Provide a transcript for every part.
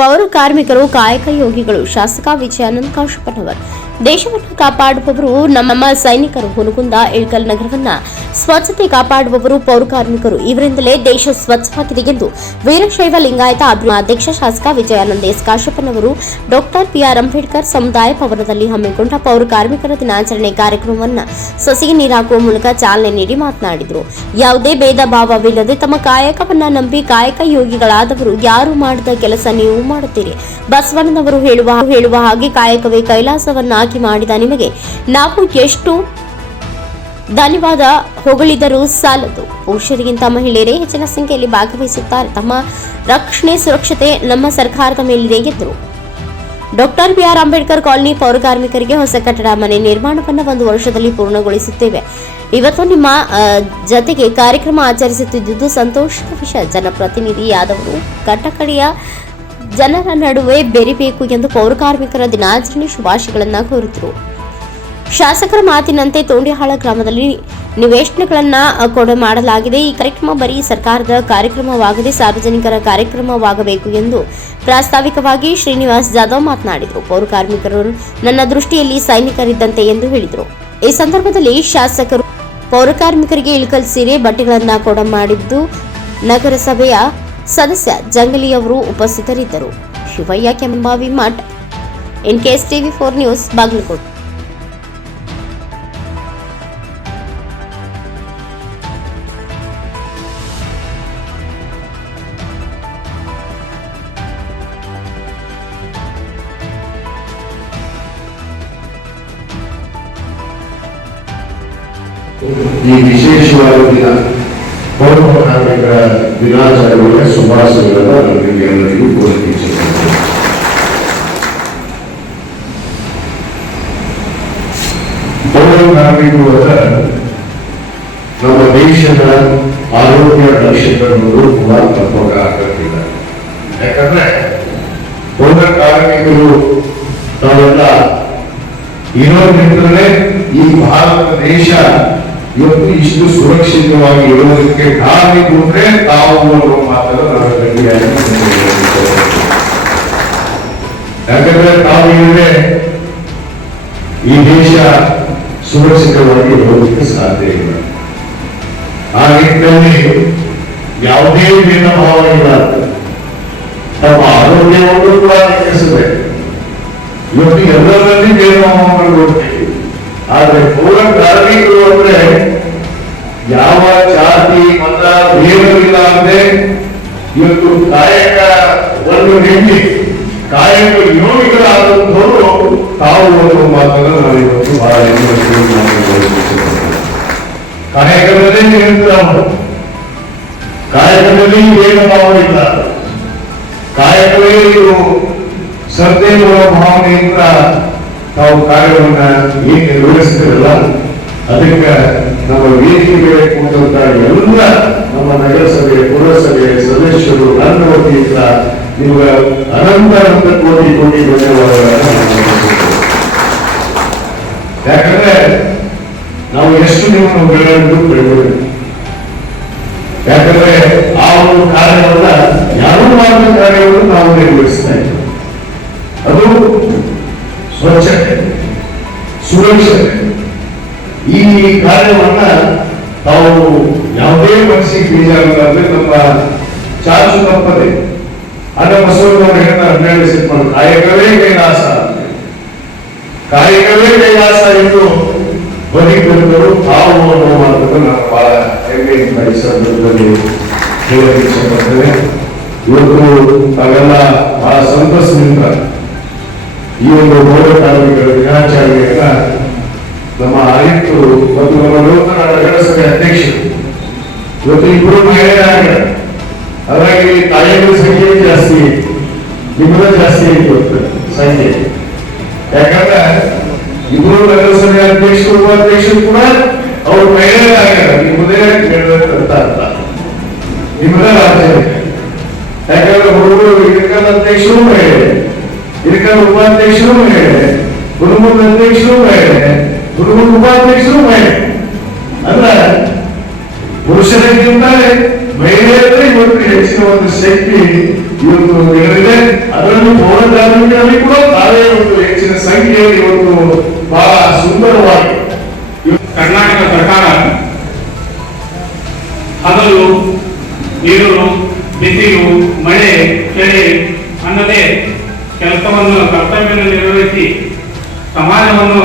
ಪೌರ ಕಾರ್ಮಿಕರು ಕಾಯಕ ಯೋಗಿಗಳು ಶಾಸಕ ವಿಜಯಾನಂದ್ ಕಾಶಪ್ಪನವರ್ ದೇಶವನ್ನು ಕಾಪಾಡುವವರು ನಮ್ಮ ಸೈನಿಕರು ಹುನಗುಂದ ಇಳ್ಕಲ್ ನಗರವನ್ನ. ಸ್ವಚ್ಛತೆ ಕಾಪಾಡುವವರು ಪೌರ ಕಾರ್ಮಿಕರು ಇವರಿಂದಲೇ ದೇಶ ಸ್ವಚ್ಛವಾಗಿದೆ ಎಂದು ವೀರಶೈವ ಲಿಂಗಾಯತ ಅಧ್ಯಕ್ಷ ಶಾಸಕ Vijayanand S Kashappanavar doctor BR Ambedkar ಸಮುದಾಯ ಭವನದಲ್ಲಿ ಹಮ್ಮಿಕೊಂಡ ಪೌರ ಕಾರ್ಮಿಕರ ದಿನಾಚರಣೆ ಕಾರ್ಯಕ್ರಮವನ್ನು ಸಸಿಗೆ ನೀರಾಕುವ ಮೂಲಕ ಚಾಲನೆ ನೀಡಿ ಮಾತನಾಡಿದರು. ಯಾವುದೇ ಭೇದ ಭಾವವಿಲ್ಲದೆ ತಮ್ಮ ಕಾಯಕವನ್ನ ನಂಬಿ ಕಾಯಕ ಯೋಗಿಗಳಾದವರು ಯಾರು ಮಾಡಿದ ಕೆಲಸ ನೀವು ಮಾಡುತ್ತೀರಿ? ಬಸವಣ್ಣನವರು ಹೇಳುವ ಹೇಳುವ ಹಾಗೆ ಕಾಯಕವೇ ಕೈಲಾಸವನ್ನಾಗಿ ಮಾಡಿದ ನಿಮಗೆ ನಾವು ಎಷ್ಟು ಧನ್ಯವಾದ ಹೊಗಳಿದರೂ ಸಾಲದು. ಪುರುಷರಿಗಿಂತ ಮಹಿಳೆಯರೇ ಹೆಚ್ಚಿನ ಸಂಖ್ಯೆಯಲ್ಲಿ ಭಾಗವಹಿಸುತ್ತಾರೆ. ತಮ್ಮ ರಕ್ಷಣೆ, ಸುರಕ್ಷತೆ ನಮ್ಮ ಸರ್ಕಾರದ ಮೇಲಿದೆ ಎಂದರು ಡಾಕ್ಟರ್ ಬಿಆರ್ ಅಂಬೇಡ್ಕರ್ ಕಾಲನಿ ಪೌರ ಕಾರ್ಮಿಕರಿಗೆ ಹೊಸ ಕಟ್ಟಡ ಮನೆ ನಿರ್ಮಾಣವನ್ನು ಒಂದು ವರ್ಷದಲ್ಲಿ ಪೂರ್ಣಗೊಳಿಸುತ್ತೇವೆ. ಇವತ್ತು ನಿಮ್ಮ ಜತೆಗೆ ಕಾರ್ಯಕ್ರಮ ಆಚರಿಸುತ್ತಿದ್ದುದು ಸಂತೋಷದ ವಿಷಯ. ಜನಪ್ರತಿನಿಧಿಯಾದವರು ಕಟ್ಟಕಡೆಯ ಜನರ ನಡುವೆ ಬೆರಿಬೇಕು ಎಂದು ಪೌರ ಕಾರ್ಮಿಕರ ದಿನಾಚರಣೆ ಶುಭಾಶಯಗಳನ್ನು ಕೋರಿದರು. ಶಾಸಕರ ಮಾತಿನಂತೆ ತೋಂಡಿಹಾಳ ಗ್ರಾಮದಲ್ಲಿ ನಿವೇಶನಗಳನ್ನ ಕೊಡ ಮಾಡಲಾಗಿದೆ. ಈ ಕಾರ್ಯಕ್ರಮ ಬರೀ ಸರ್ಕಾರದ ಕಾರ್ಯಕ್ರಮವಾಗದೆ ಸಾರ್ವಜನಿಕರ ಕಾರ್ಯಕ್ರಮವಾಗಬೇಕು ಎಂದು ಪ್ರಾಸ್ತಾವಿಕವಾಗಿ ಶ್ರೀನಿವಾಸ್ ಜಾಧವ್ ಮಾತನಾಡಿದರು. ಪೌರ ಕಾರ್ಮಿಕರು ನನ್ನ ದೃಷ್ಟಿಯಲ್ಲಿ ಸೈನಿಕರಿದ್ದಂತೆ ಎಂದು ಹೇಳಿದರು. ಈ ಸಂದರ್ಭದಲ್ಲಿ ಶಾಸಕರು ಪೌರ ಕಾರ್ಮಿಕರಿಗೆ ಇಳಕಲ್ ಸೀರೆ, ಬಟ್ಟೆಗಳನ್ನ ಕೊಡ ಮಾಡಿದ್ದು ನಗರಸಭೆಯ ಸದಸ್ಯ ಜಂಗಲಿಯವರು ಉಪಸ್ಥಿತರಿದ್ದರು. Shivayya Kembavi Math. NKS TV four news Bagalkot. ಪೌರ ಕಾರ್ಮಿಕರ ದಿನಾಚರಣೆಯ ಶುಭಾಶಯಗಳನ್ನು ನಾನು ನಿಮಗೆ ಎಲ್ಲರಿಗೂ ಕೋರಕ್ಕೆ ಇಚ್ಛೆಪಡ್ತೇನೆ ಪೌರ ಕಾರ್ಮಿಕರು ನಮ್ಮ ದೇಶದ ಆರೋಗ್ಯ ರಕ್ಷಕರು ಕೂಡ ತಪ್ಪಾಗ ಆಗತ್ತಿಲ್ಲ ಯಾಕಂದ್ರೆ ಪೌರ ಕಾರ್ಮಿಕರು ತಾವೆಲ್ಲ ಇರೋದ್ರಿಂದಲೇ ಈ ಭಾರತ ದೇಶ ಇವತ್ತು ಇಷ್ಟು ಸುರಕ್ಷಿತವಾಗಿ ಇರೋದಕ್ಕೆ ಕಾರ್ಮಿಕರು ಅಂದ್ರೆ ತಾವು ಮಾತನ್ನು ನಾವು ಗಟ್ಟಿಯಾಗಿ. ಯಾಕಂದ್ರೆ ತಾವು ಇಲ್ಲದೆ ಈ ದೇಶ ಸುರಕ್ಷಿತವಾಗಿ ಇರೋದಕ್ಕೆ ಸಾಧ್ಯ ಇಲ್ಲ. ಆ ನಿಟ್ಟಿನಲ್ಲಿ ಯಾವುದೇ ಭಾವ ಇಲ್ಲ ತಮ್ಮ ಆರೋಗ್ಯವನ್ನು ಕೂಡ ಲೆಕ್ಕಿಸಬೇಕು ಇವತ್ತು ಎಲ್ಲರಲ್ಲಿ ಭೇದಭಾವಗಳು ಆದ್ರೆ ಪೂರ್ವ ಕಾರ್ಮಿಕರು ಅಂದ್ರೆ ಯಾವ ಜಾತಿ, ಮತ ಭೇದವಿಲ್ಲ ಅಂದ್ರೆ ಇವತ್ತು ಕಾಯಕ ಒಂದು ನೆಮ್ಮಿ ಕಾಯಕ ಯೋಗಿಗಳಾದಂಥವರು ತಾವು ಒಂದು ಮಾತನ್ನು ನಾವು ಇವತ್ತು ಬಹಳ ಕಾಯಕದಲ್ಲೇ ನಿರಂತರ ಕಾಯಕದಲ್ಲಿ ಭೇದಭಾವ ಇಲ್ಲ. ಕಾಯಕವೇ ಇದು ಶ್ರದ್ಧೆ ಭಾವನೆಯಿಂದ ತಾವು ಕಾರ್ಯವನ್ನ ಏನು ನಿರ್ವಹಿಸ್ತಿರಲ್ಲ ಅದಕ್ಕೆ ನಮ್ಮ ವೇದಿಕೆಗೆ ಕೂತಂತ ಎಲ್ಲ ನಮ್ಮ ನಗರಸಭೆ, ಪುರಸಭೆ ಸದಸ್ಯರು ನನ್ನ ವತಿಯಿಂದ ನಿಮ್ಗೆ ಅನಂತ ಅನಂತ ಕೋಟಿ ಕೋಟಿ ಧನ್ಯವಾದಗಳನ್ನು. ಯಾಕಂದ್ರೆ ನಾವು ಎಷ್ಟು ನಿಮ್ಮನ್ನು ಬೆಳೆದು ಬೆಳೆಯಬೇಕು ಯಾಕಂದ್ರೆ ಆ ಒಂದು ಕಾರ್ಯವನ್ನ ಯಾರು ಮಾಡಿದ ಕಾರ್ಯವನ್ನು ನಾವು ನಿರ್ವಹಿಸ್ತಾ ಇದ್ದೇವೆ. ಅದು ಸ್ವಚ್ಛತೆ ಸುರಕ್ಷತೆ. ಈ ಕಾರ್ಯವನ್ನ ತಾವು ಯಾವುದೇ ಮನಸ್ಸಿಗೆ ಬೀಜ ಅಂದ್ರೆ ನಮ್ಮ ಚಾಚು ತಪ್ಪದೆ. ಅದ ಬಸವಣ್ಣವರು ಹೇಳ್ತಾರೆ ಹನ್ನೆರಡು ಸಿಂಪಲ್ ಕಾಯಕವೇ ಕೈಲಾಸ. ಕಾಯಕವೇ ಕೈಲಾಸ ಎಂದು ಬದುಕಿರುವರು ತಾವು ಅನ್ನೋ ಮಾತನ್ನು ನಾನು ಬಹಳ ಹೆಮ್ಮೆಯಿಂದ ಈ ಸಂದರ್ಭದಲ್ಲಿ ಹೇಳಲು ಇಷ್ಟಪಡ್ತೇನೆ. ಇವತ್ತು ತಾವೆಲ್ಲ ಬಹಳ ಸಂತಸದಿಂದ ಈ ಒಂದು ಪೌರ ಕಾರ್ಮಿಕರ ದಿನಾಚರಣೆಯನ್ನ ನಮ್ಮ ಆಯುಕ್ತರು ಮತ್ತು ನಮ್ಮ ನೂತನ ನಗರಸಭೆ ಅಧ್ಯಕ್ಷರು, ಇವತ್ತು ಇಬ್ಬರು ಮಹಿಳೆಯರಾಗಿದ್ದಾರೆ. ಹಾಗಾಗಿ ತಾಯಿಗಳ ಸಂಖ್ಯೆ ಜಾಸ್ತಿ ನಿಮ್ಮದ ಜಾಸ್ತಿ ಇವತ್ತು ಸಂಖ್ಯೆ. ಯಾಕಂದ್ರೆ ಇಬ್ಬರು ನಗರಸಭೆ ಅಧ್ಯಕ್ಷರು, ಉಪಾಧ್ಯಕ್ಷರು ಕೂಡ ಅವ್ರು ಮಹಿಳೆಯರಾಗಿದ್ದಾರೆ. ನಿಮ್ಮದೇ ಕೇಳಬೇಕಂತ ಅರ್ಥ ನಿಮ್ಮದೇ ರಾಜ್ಯ ಯಾಕಂದ್ರೆ ಹುಡುಗರು ಅಧ್ಯಕ್ಷರು ಮಹಿಳೆ ಉಪಾಧ್ಯಕ್ಷರು ಮಹಿಳೆ ಕುಟುಂಬದ ಅಧ್ಯಕ್ಷರು ಮಹಿಳೆ ಕುಟುಂಬದ ಉಪಾಧ್ಯಕ್ಷರು ಮಹಿಳೆ ಅಂದ್ರೆ ಪುರುಷರಿಗಿಂತ ಮಹಿಳೆಯರೇ ಇವತ್ತು ಹೆಚ್ಚಿನ ಒಂದು ಶಕ್ತಿ ಇವತ್ತು ನಡೆದಿದೆ ಅದರಲ್ಲೂ ಪೌರ ಕೂಡ ತಾವೇ ಒಂದು ಹೆಚ್ಚಿನ ಸಂಖ್ಯೆಯಲ್ಲಿ ಇವತ್ತು ಬಹಳ ಸುಂದರವಾಗಿ ಕರ್ನಾಟಕ ಸರ್ಕಾರ ಅದರಲ್ಲೂ ನೀರು, ಬಿಸಿಲು, ಮಳೆ, ಚಳಿ ಅನ್ನದೇ ಕೆಲಸವನ್ನು ಕರ್ತವ್ಯವನ್ನು ನಿರ್ವಹಿಸಿ ಸಮಾಜವನ್ನು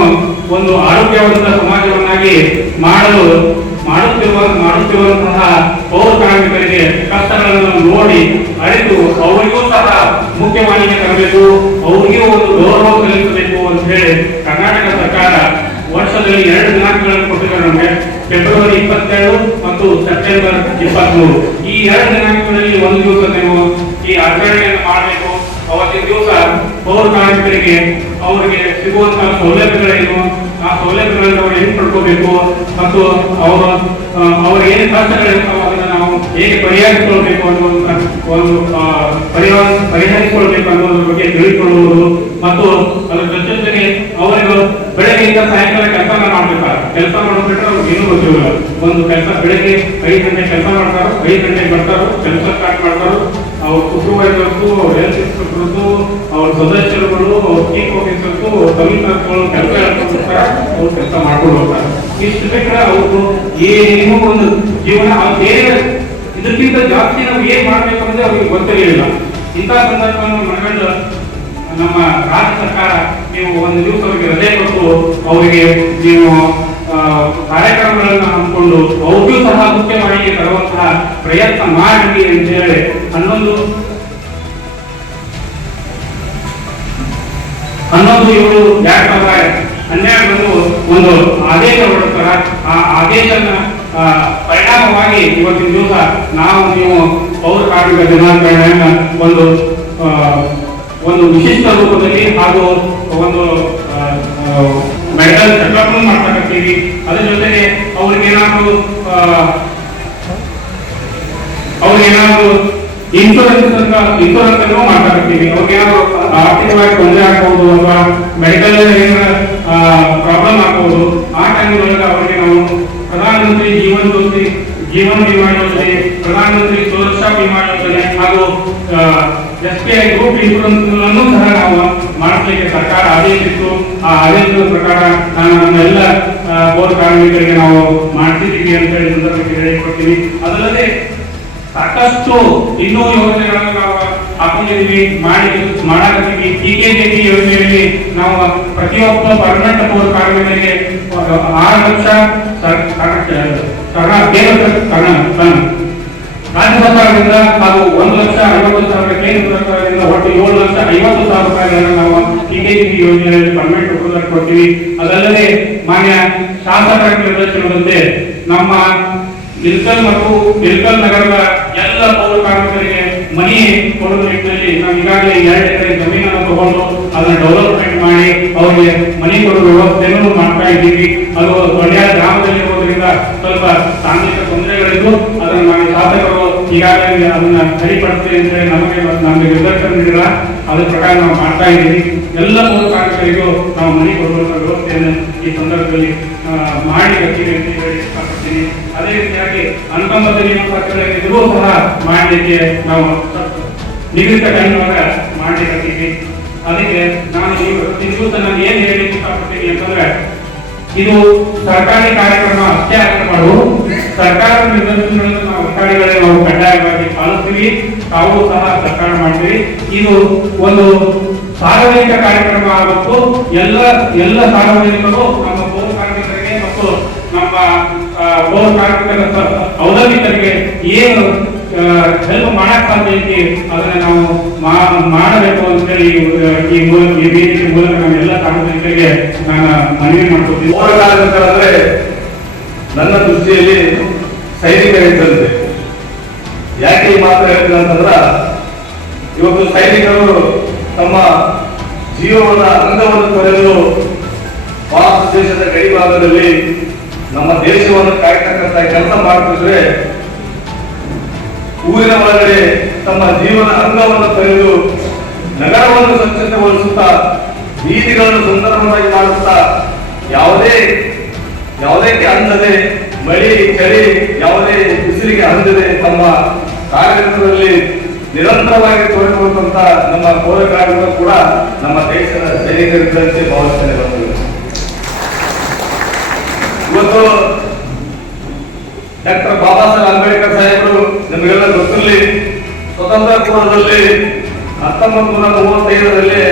ಒಂದು ಆರೋಗ್ಯವಂತ ಸಮಾಜವನ್ನಾಗಿ ಮಾಡಲು ಮಾಡುತ್ತಿರುವ ಮಾಡುತ್ತಿರುವಂತಹ ಪೌರ ಕಾರ್ಮಿಕರಿಗೆ ಕಷ್ಟಗಳನ್ನು ನೋಡಿ ಅರಿತು ಅವರಿಗೂ ಸಹ ಮುಖ್ಯವಾಹಿನಿಗೆ ತರಬೇಕು, ಅವರಿಗೂ ಒಂದು ಗೌರವ ಕಲಿಸಬೇಕು ಅಂತ ಹೇಳಿ ಕರ್ನಾಟಕ ಸರ್ಕಾರ ವರ್ಷದಲ್ಲಿ ಎರಡು ದಿನಾಂಕಗಳನ್ನು ಕೊಟ್ಟಿದ್ದಾರೆ ನಮಗೆ. ಫೆಬ್ರವರಿ ಇಪ್ಪತ್ತೆರಡು ಮತ್ತು ಸೆಪ್ಟೆಂಬರ್ ಇಪ್ಪತ್ಮೂರು. ಈ ಎರಡು ದಿನಾಂಕಗಳಲ್ಲಿ ಒಂದು ದಿವಸ ನೀವು ಈ ಆಚರಣೆಯನ್ನು ಮಾಡಬೇಕು. ಅವತ್ತಿನ ದಿವಸ ಪೌರ ಕಾರ್ಮಿಕರಿಗೆ ಅವರಿಗೆ ಸಿಗುವಂತಹ ಸೌಲಭ್ಯಗಳೇನು? ಆ ಸೌಲಭ್ಯಗಳನ್ನು ಅವರು ಹೆಂಗ್ ಪಡ್ಕೋಬೇಕು? ಮತ್ತು ಅವರ ಅವರಿಗೆ ಏನು ಕಷ್ಟಗಳಿರ್ತಾವ ಅದನ್ನ ನಾವು ಹೇಗೆ ಪರಿಹರಿಸಿಕೊಳ್ಬೇಕು ಅನ್ನುವಂತ ಒಂದು ಪರಿಹಾರ ಪರಿಹರಿಸಿಕೊಳ್ಬೇಕು ಅನ್ನೋದ್ರ ಬಗ್ಗೆ ತಿಳಿದುಕೊಳ್ಳುವುದು. ಮತ್ತು ಅದರ ಜೊತೆ ಜೊತೆಗೆ ಅವರಿಗೆ ಬೆಳಗ್ಗೆಯಿಂದ ಸಾಯಂಕಾಲ ಕೆಲಸ ಮಾಡ್ಬೇಕಾರೆ ಕೆಲಸ ಮಾಡ್ಬಿಟ್ರೆ ಅವ್ರಿಗೆ ಏನು ಗೊತ್ತಿಲ್ಲ ಒಂದು ಕೆಲಸ ಬೆಳಗ್ಗೆ ಐದು ಗಂಟೆ ಕೆಲಸ ಮಾಡ್ತಾರೋ, ಐದು ಗಂಟೆಗೆ ಬರ್ತಾರೋ, ಕೆಲಸ ಸ್ಟಾರ್ಟ್ ಮಾಡ್ತಾರೋ ಅವ್ರ ಸೂಪರ್ವೈಸರ್ಸು ಅವ್ರ ಹೆಲ್ತ್ ಇನ್ಸ್ಪೆಕ್ಟರ್ಸು ಅವ್ರ ಸದಸ್ಯರುಗಳು, ಅವ್ರ ಚೀಫ್ ಆಫೀಸರ್ಸು ಕಮಿಷನರ್ಗಳು ಕೆಲಸ ಹೇಳ್ಕೊಡ್ತಾರೆ ಅವ್ರು ಕೆಲಸ ಮಾಡ್ಕೊಂಡು ಹೋಗ್ತಾರೆ. ಇಷ್ಟು ಬೇಕಾದ್ರೆ ಅವ್ರದ್ದು ಏನೋ ಒಂದು ಜೀವನ, ಅವ್ರು ಬೇರೆ ಇದಕ್ಕಿಂತ ಜಾಸ್ತಿ ನಾವು ಏನ್ ಮಾಡ್ಬೇಕು ಅಂದ್ರೆ ಅವ್ರಿಗೆ ಗೊತ್ತಿರಲಿಲ್ಲ ಇಂಥ ಸಂದರ್ಭವನ್ನು ಮನಗಂಡು ನಮ್ಮ ರಾಜ್ಯ ಸರ್ಕಾರ ನೀವು ಒಂದು ದಿವಸ ಅವರಿಗೆ ರಜೆ ಕೊಟ್ಟು ಅವರಿಗೆ ನೀವು ಕಾರ್ಯಕ್ರಮಗಳನ್ನು ಹಮ್ಮಿಕೊಂಡು ಅವ್ರಿಗೂ ಸಹ ಮುಖ್ಯವಾಗಿ ತರುವಂತಹ ಪ್ರಯತ್ನ ಮಾಡಿ ಅಂತ ಹೇಳಿ ಹನ್ನೊಂದು. ಹನ್ನೊಂದು, ಏಳು, ಎರಡು ಸಾವಿರದ ಹನ್ನೆರಡರಂದು ಒಂದು ಆದೇಶ ಹೊರಡ್ತಾರ? ಆ ಆದೇಶನ ಪರಿಣಾಮವಾಗಿ ಇವತ್ತಿನ ದಿವಸ ನಾವು ನೀವು ಪೌರ ಕಾರ್ಮಿಕ ದಿನಾಚರಣೆಯನ್ನ ಒಂದು ಒಂದು ವಿಶಿಷ್ಟ ರೂಪದಲ್ಲಿ ಹಾಗೂ ಒಂದು ಮೆಡಿಕಲ್ ಚೆಕಪ್ ಮಾಡ್ತಕ್ಕಂತೀವಿ ಅದ್ರ ಜೊತೆಗೆ ಅವ್ರಿಗೆ ಏನಾದರೂ ಅವ್ರಿಗೆ ಏನಾದ್ರು ಇನ್ಶೂರೆನ್ಸ್ ಇನ್ಶೂರೆನ್ಸ್ ಅನ್ನು ಮಾತಾಡ್ತೀವಿ ಅವ್ರಿಗೇನಾದ್ರು ಆರ್ಥಿಕವಾಗಿ ತೊಂದರೆ ಆಗ್ಬಹುದು ಅಥವಾ ಮೆಡಿಕಲ್ ಏನಾರ ಪ್ರಾಬ್ಲಮ್ ಆಗ್ಬಹುದು, ಆ ಟೈಮ್ ಅವ್ರಿಗೆ ನಾವು ಪ್ರಧಾನಮಂತ್ರಿ ಜೀವನ್ ಜ್ಯೋತಿ, ಜೀವನ್ ವಿಮಾ ಯೋಜನೆ, ಪ್ರಧಾನಮಂತ್ರಿ ಸುರಕ್ಷಾ ವಿಮಾ ಯೋಜನೆ ಹಾಗೂ S B I group insurance ಅನ್ನು ಸಹ ನಾವು ಮಾಡಿಸ್ಲಿಕ್ಕೆ ಸರ್ಕಾರ ಆದೇಶಿತ್ತು ಆ ಆದೇಶದ ಪ್ರಕಾರ ನಾನು ನಮ್ಮೆಲ್ಲ ಪೌರ ಕಾರ್ಮಿಕರಿಗೆ ನಾವು ಮಾಡ್ತಿದ್ದೀವಿ ಅಂತ ಹೇಳಿ ಸಂದರ್ಭಕ್ಕೆ ಹೇಳಿಕೊಡ್ತೀನಿ. ಅದಲ್ಲದೆ ಸಾಕಷ್ಟು ಇನ್ನೂ ಯೋಜನೆಗಳನ್ನು ನಾವು ಹಾಕೊಂಡಿದ್ದೀವಿ. ಮಾಡಿ ಮಾಡಾಕತ್ತೀವಿ ಟಿಕೆಜಿ ಯೋಜನೆಯಲ್ಲಿ ನಾವು ಪ್ರತಿಯೊಬ್ಬ ಪರ್ಮನೆಂಟ್ ಮೂರು ಕಾರ್ಮಿಕರಿಗೆ ಆರು ಲಕ್ಷ ರಾಜ್ಯ ಸರ್ಕಾರದಿಂದ ಹಾಗೂ ಒಂದು ಲಕ್ಷ ಐವತ್ತು ಸಾವಿರ ಕೇಂದ್ರ ಸರ್ಕಾರದಿಂದ ಒಟ್ಟು ಏಳು ಲಕ್ಷ ಐವತ್ತು ಸಾವಿರ ರೂಪಾಯಿಗಳನ್ನು ನಾವು ಟಿಕೆಜಿ ಯೋಜನೆಯಲ್ಲಿ ಪರ್ಮನೆಂಟ್ ಕೊಡ್ತೀವಿ. ಅದಲ್ಲದೆ ಮಾನ್ಯ ಶಾಸಕರ ನಿರ್ದೇಶನದಂತೆ ನಮ್ಮ ಇಲ್ಕಲ್ ಮತ್ತು ಬಿಲ್ಕಲ್ ನಗರದ ಎಲ್ಲ ಪೌರ ಕಾರ್ಮಿಕರಿಗೆ ಮನಿ ಕೊಡುವ ನಿಟ್ಟಿನಲ್ಲಿ ನಾವು ಈಗಾಗಲೇ ಎರಡು ಎಕರೆ ಜಮೀನನ್ನು ತಗೊಂಡು ಅದನ್ನ ಡೆವಲಪ್ಮೆಂಟ್ ಮಾಡಿ ಅವರಿಗೆ ಮನಿ ಕೊಡುವ ವ್ಯವಸ್ಥೆಯನ್ನು ಮಾಡ್ತಾ ಇದ್ದೀವಿ. ಅದು ಒಳ್ಳೆಯ ಗ್ರಾಮದಲ್ಲಿ ಇರೋದ್ರಿಂದ ಸ್ವಲ್ಪ ತಾಂತ್ರಿಕ ತೊಂದರೆಗಳಿದ್ದು ಅದನ್ನ ನಾವು ಈಗಾಗಲೇ ಅದನ್ನ ಸರಿಪಡಿಸ್ತೀವಿ ಅಂತ ನಮಗೆ ನಮಗೆ ನಿರ್ದೇಶನ ನೀಡಿಲ್ಲ ಅದ್ರ ಪ್ರಕಾರ ನಾವು ಮಾಡ್ತಾ ಇದ್ದೀವಿ. ಎಲ್ಲ ಮೂಲ ಕಾರ್ಮಿಕರಿಗೂ ನಾವು ಮನೆ ಕೊಡುವಂತ ವ್ಯವಸ್ಥೆಯನ್ನು ಈ ಸಂದರ್ಭದಲ್ಲಿ ಮಾಡಿ ಬರ್ತೀವಿ ಅಂತ ಹೇಳಿ ಇಷ್ಟಪಡ್ತೀನಿ ಅದೇ ರೀತಿಯಾಗಿ ಅನುಕಂಪದಲ್ಲಿ ಇದ್ರೂ ಸಹ ಮಾಡಲಿಕ್ಕೆ ನಾವು ನಿಗದಿತ ಟೈಮ್ ಒಳಗ ಮಾಡ್ಲಿಕ್ಕೆ ಅದಕ್ಕೆ ನಾನು ಸಹ ನಾನು ಏನ್ ಹೇಳಲಿಕ್ಕೆ ಇಷ್ಟಪಡ್ತೀನಿ ಅಂತಂದ್ರೆ, ಇದು ಸರ್ಕಾರಿ ಕಾರ್ಯಕ್ರಮ ಅಷ್ಟೇ ಆಗಿರಬಾರ್ದು ಸರ್ಕಾರ ನಿರ್ದೇಶನಗಳನ್ನು ನಾವು ಅಧಿಕಾರಿಗಳೇ ನಾವು ಕಡ್ಡಾಯವಾಗಿ ಪಾಲಿಸ್ತೀವಿ ತಾವು ಸಹ ಸರ್ಕಾರ ಮಾಡ್ತೀವಿ. ಇದು ಒಂದು ಸಾರ್ವಜನಿಕ ಕಾರ್ಯಕ್ರಮ ಆಗಬೇಕು ಎಲ್ಲ ಎಲ್ಲ ಸಾರ್ವಜನಿಕರು ನಮ್ಮ ಪೌರ ಕಾರ್ಮಿಕರಿಗೆ ಮತ್ತು ನಮ್ಮ ಪೌರ ಕಾರ್ಮಿಕರ ಅವಲಂಬಿತರಿಗೆ ಏನು ಹೆಲ್ಪ್ ಮಾಡಕ್ ಸಾಧ್ಯ ಅದನ್ನ ನಾವು ಮಾಡಬೇಕು ಅಂತ ಹೇಳಿ ಈ ಮೂಲಕ ಈ ವೇದಿಕೆ ಮೂಲಕ ನಾನು ಎಲ್ಲ ಸಾರ್ವಜನಿಕರಿಗೆ ನಾನು ಮನವಿ ಮಾಡ್ಕೊತೀನಿ. ಪೌರ ಕಾರ್ಮಿಕರಂದ್ರೆ ನನ್ನ ದೃಷ್ಟಿಯಲ್ಲಿ ಸೈನಿಕರಿದ್ದಂತೆ ಯಾಕೆ ಈ ಮಾತು ಹೇಳ್ತೀನಿ ಇವತ್ತು ಸೈನಿಕರು ತಮ್ಮ ಜೀವನದ ಅಂಗವನ್ನು ತೊರೆದು ಭಾರತ ದೇಶದ ಗಡಿ ಭಾಗದಲ್ಲಿ ನಮ್ಮ ದೇಶವನ್ನು ಕಾಯ್ತಕ್ಕಂತ ಕೆಲಸ ಮಾಡ್ತಿದ್ರೆ, ಊರಿನ ಒಳಗಡೆ ತಮ್ಮ ಜೀವನ ಅಂಗವನ್ನು ತೊರೆದು ನಗರವನ್ನು ಸ್ವಚ್ಛತೆಗೊಳಿಸುತ್ತಾ ಬೀದಿಗಳನ್ನು ಸುಂದರವಾಗಿ ಮಾಡುತ್ತಾ, ಯಾವುದೇ ಯಾವುದಕ್ಕೆ ಅಂದದೆ ಮಳಿ ಚಳಿ ಯಾವುದೇ ಉಸಿರಿಗೆ ಅಂದದೆ ತಮ್ಮ ಕಾರ್ಯಕ್ರಮದಲ್ಲಿ ನಿರಂತರವಾಗಿ ತೊಡಗುವಂತ ನಮ್ಮ ಪೌರ ಕಾರ್ಮಿಕರು ಕೂಡ ನಮ್ಮ ದೇಶದ ಸೈನಿಕರಿದ್ದಂತೆ ಭಾವಿಸ್ತೇನೆ ಬಂದಿದೆ. ಇವತ್ತು ಡಾಕ್ಟರ್ ಬಾಬಾ ಸಾಹೇಬ್ ಅಂಬೇಡ್ಕರ್ ಸಾಹೇಬರು ನಿಮಗೆಲ್ಲ ಗೊತ್ತಿರಲಿ, ಸ್ವತಂತ್ರ ಪೂರ್ವದಲ್ಲಿ ಹತ್ತೊಂಬತ್ತು ನೂರ ಮೂವತ್ತೈದರಲ್ಲಿ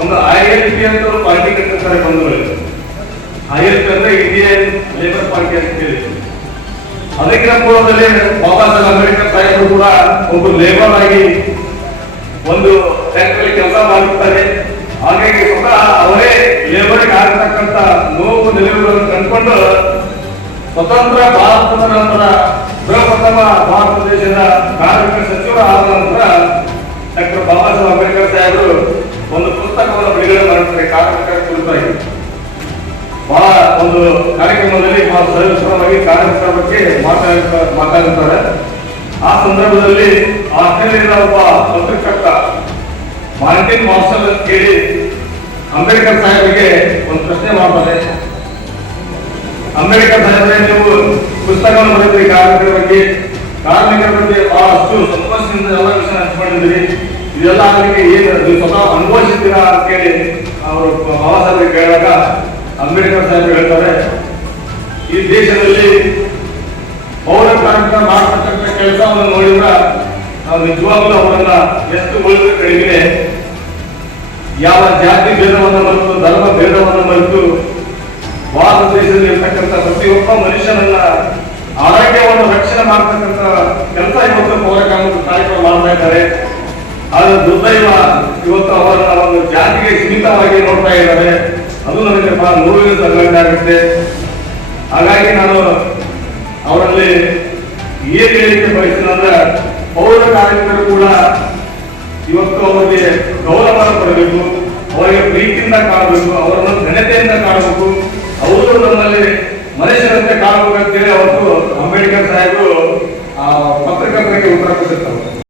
ಒಂದು ಐ ಎಲ್ ಪಿ ಅಂತ ಪಾರ್ಟಿ ಕಟ್ಟಿರ್ತಾರೆ ಬಂಧುಗಳು ಅಂದ್ರೆ ಇಂಡಿಯನ್ ಲೇಬರ್ ಪಾರ್ಟಿ ಅಂತ ಹೇಳಿ ಅದಕ್ಕಿಂತ ಪೂರ್ವದಲ್ಲಿ ಬಾಬಾ ಸಾಹೇಬ್ ಅಂಬೇಡ್ಕರ್ ಸಾಹೇಬರು ಕೂಡ ಒಬ್ಬ ಲೇಬರ್ ಆಗಿ ಒಂದು ಫ್ಯಾಕ್ಟರಿ ಕೆಲಸ ಮಾಡುತ್ತಾರೆ. ಹಾಗಾಗಿ ಸ್ವತಃ ಅವರೇ ಲೇಬರ್ಗೆ ಆಗತಕ್ಕಂತ ನೋವು ನಿಲುವುಗಳನ್ನು ಕಂಡುಕೊಂಡು ಸ್ವತಂತ್ರ ಭಾರತದ ನಂತರ ಪ್ರಪ್ರಥಮ ಭಾರತ ದೇಶದ ಕಾರ್ಮಿಕ ಸಚಿವ ಆದ ನಂತರ ಒಂದು ಕಾರ್ಯಕ್ರಮದಲ್ಲಿ ಸವಿಸ್ತಾರವಾಗಿ ಕಾರ್ಮಿಕರ ಬಗ್ಗೆ ಮಾತಾಡ್ತಾ ಮಾತಾಡುತ್ತಾರೆ ಆ ಸಂದರ್ಭದಲ್ಲಿ ಆಸ್ಟ್ರೇಲಿಯಾದ ಒಬ್ಬ ಪತ್ರಕರ್ತ ಮಾರ್ಟಿನ್ ಮಾಸ್ಟರ್ ಅಂತ ಕೇಳಿ ಅಂಬೇಡ್ಕರ್ ಸಾಹೇಬರಿಗೆ ಒಂದು ಪ್ರಶ್ನೆ ಮಾಡ್ತಾರೆ. ಅಂಬೇಡ್ಕರ್ ಸಾಹೇಬ್ರೆ, ನೀವು ಪುಸ್ತಕವನ್ನು ಬರೆದ್ರಿ ಕಾರ್ಮಿಕರ ಬಗ್ಗೆ. ಕಾರ್ಮಿಕರ ಬಗ್ಗೆ ಬಹಳಷ್ಟು ಸಂತೋಷದಿಂದ ಎಲ್ಲ ವಿಷಯ ಹಂಚಿಕೊಂಡಿದ್ದೀರಿ. ಇದೆಲ್ಲ ಆಗಲಿಕ್ಕೆ ಏನು, ನೀವು ಸ್ವತಃ ಅನುಭವಿಸಿದ್ದೀರಾ ಅಂತ ಕೇಳಿ ಅವರು ಬಾಬಾ ಸಾಹೇಬ್ ಕೇಳಿದಾಗ ಅಂಬೇಡ್ಕರ್ ಸಾಹೇಬ್ ಹೇಳ್ತಾರೆ, ಈ ದೇಶದಲ್ಲಿ ಪೌರ ಕಾರ್ಮಿಕ ಮಾಡತಕ್ಕಂಥ ಕೆಲಸವನ್ನು ನೋಡಿದ್ರ ನಾವು ನಿಜವಾಗ್ಲೂ ಅವರನ್ನ ಎಷ್ಟು ಉಳಿದ ಕಡಿಮೆ ಯಾವ ಜಾತಿ ಭೇದವನ್ನು ಮರೆತು, ಧರ್ಮ ಭೇದವನ್ನು ಮರೆತು, ಭಾರತ ದೇಶದಲ್ಲಿ ಇರ್ತಕ್ಕಂಥ ಪ್ರತಿಯೊಬ್ಬ ಮನುಷ್ಯನನ್ನ ಆರೋಗ್ಯವನ್ನು ರಕ್ಷಣೆ ಮಾಡತಕ್ಕಂಥ ಕೆಲಸ ಇವತ್ತು ಪೌರ ಕಾರ್ಯಕ್ರಮ ಮಾಡ್ತಾ ಇದ್ದಾರೆ. ಆದ್ರೆ ದುರ್ದೈವ ಇವತ್ತು ಅವರನ್ನ ಒಂದು ಜಾತಿಗೆ ಸೀಮಿತವಾಗಿ ನೋಡ್ತಾ ಇದ್ದಾರೆ. ಅದು ನನಗೆ ಬಹಳ ನೋವಿನ ಸಂಘಟನೆ ಆಗುತ್ತೆ. ಹಾಗಾಗಿ ನಾನು ಅವರಲ್ಲಿ ಏನ್ ಹೇಳಿಕೆ ಅಂದ್ರೆ, ಪೌರ ಕಾರ್ಮಿಕರು ಕೂಡ ಇವತ್ತು ಅವರಿಗೆ ಗೌರವ ಕೊಡಬೇಕು, ಅವರಿಗೆ ಪ್ರೀತಿಯಿಂದ ಕಾಣಬೇಕು, ಅವರನ್ನು ಘನತೆಯಿಂದ ಕಾಣಬೇಕು. ಅವರು ನಮ್ಮಲ್ಲಿ ಮನುಷ್ಯರಂತೆ ಕಾಣಬೇಕಂತೇಳಿ ಅವತ್ತು ಅಂಬೇಡ್ಕರ್ ಸಾಹೇಬರು ಆ ಪತ್ರಕರ್ತರಿಗೆ ಉತ್ತರ ಕೊಟ್ಟಿರ್ತಾರೆ.